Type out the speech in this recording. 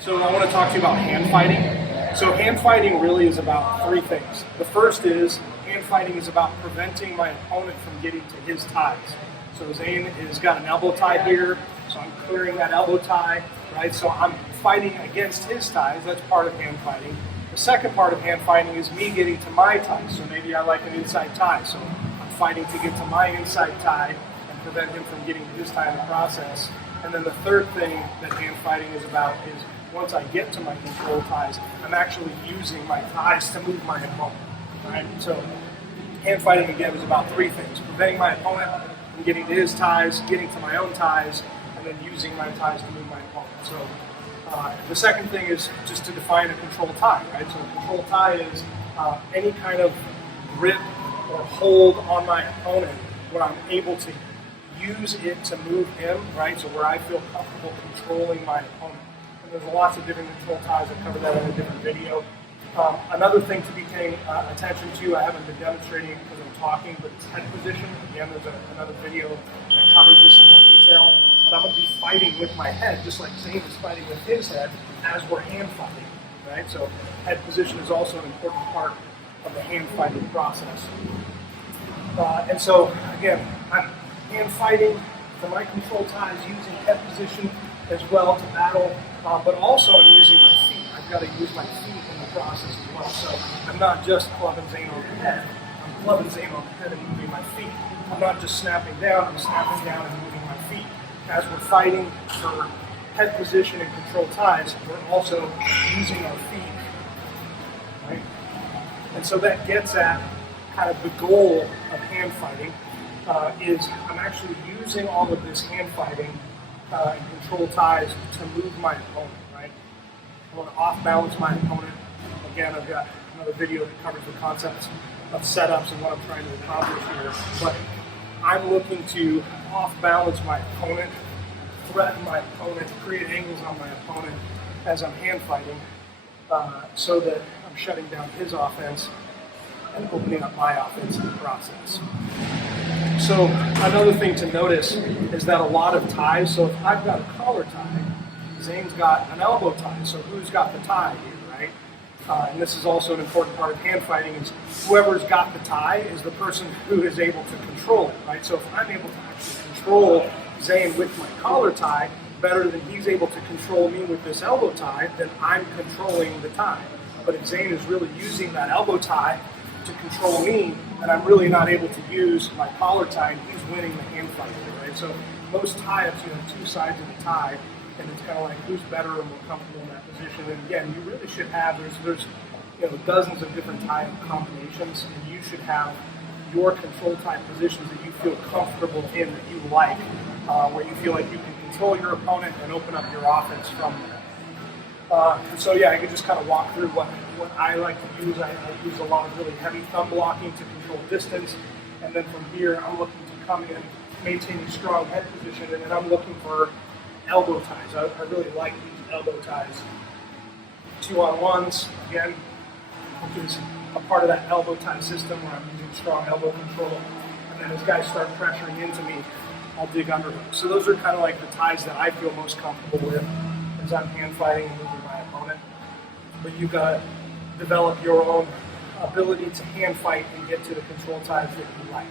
So I want to talk to you about hand fighting. So hand fighting really is about three things. The first is hand fighting is about preventing my opponent from getting to his ties. So Zane has got an elbow tie here, so I'm clearing that elbow tie, right? So I'm fighting against his ties. That's part of hand fighting. The second part of hand fighting is me getting to my ties. So maybe I like an inside tie, so I'm fighting to get to my inside tie and prevent him from getting to his tie in the process. And then the third thing that hand fighting is about is once I get to my control ties, I'm actually using my ties to move my opponent. Right? So hand fighting again is about three things: preventing my opponent from getting to his ties, getting to my own ties, and then using my ties to move my opponent. So the second thing is just to define a control tie. Right? So a control tie is any kind of grip or hold on my opponent where I'm able to use it to move him. Right? So where I feel comfortable controlling my opponent. There's lots of different control ties. I covered that in a different video. Another thing to be paying attention to, I haven't been demonstrating it because I'm talking, but it's head position. Again, there's another video that covers this in more detail. But I'm going to be fighting with my head, just like Zane is fighting with his head, as we're hand fighting. Right? So head position is also an important part of the hand fighting process. And so, again, I'm hand fighting for my control ties using head position as well to battle, but also I'm using my feet. I've got to use my feet in the process as well. So I'm not just clubbing Zane on the head. I'm clubbing Zane on the head and moving my feet. I'm not just snapping down, I'm snapping down and moving my feet. As we're fighting for head position and control ties, we're also using our feet. Right? And so that gets at kind of the goal of hand fighting, is I'm actually using all of this hand fighting and control ties to move my opponent, right? I want to off-balance my opponent. Again, I've got another video that covers the concepts of setups and what I'm trying to accomplish here. But I'm looking to off-balance my opponent, threaten my opponent, create angles on my opponent as I'm hand fighting, so that I'm shutting down his offense and opening up my offense in the process. So another thing to notice is that a lot of ties, so if I've got a collar tie, Zane's got an elbow tie, so who's got the tie here, right? And this is also an important part of hand fighting, is whoever's got the tie is the person who is able to control it, right? So if I'm able to actually control Zane with my collar tie better than he's able to control me with this elbow tie, then I'm controlling the tie. But if Zane is really using that elbow tie to control me, and I'm really not able to use my collar tie, and he's winning the hand fight, right? So most tie-ups, you have two sides of the tie, and it's kind of like who's better or more comfortable in that position. And again, you really should have, there's dozens of different tie combinations, and you should have your control tie positions that you feel comfortable in, that you like, where you feel like you can control your opponent and open up your offense from there. And so yeah, I could just kind of walk through what I like to use. I use a lot of really heavy thumb blocking to control distance, and then from here I'm looking to come in, maintaining strong head position, and then I'm looking for elbow ties. I really like these elbow ties. 2-on-1s, again, which is a part of that elbow tie system where I'm using strong elbow control, and then as guys start pressuring into me, I'll dig underhooks. So those are kind of like the ties that I feel most comfortable with as I'm hand fighting and moving my opponent. But you've got to develop your own ability to hand fight and get to the control ties that you like.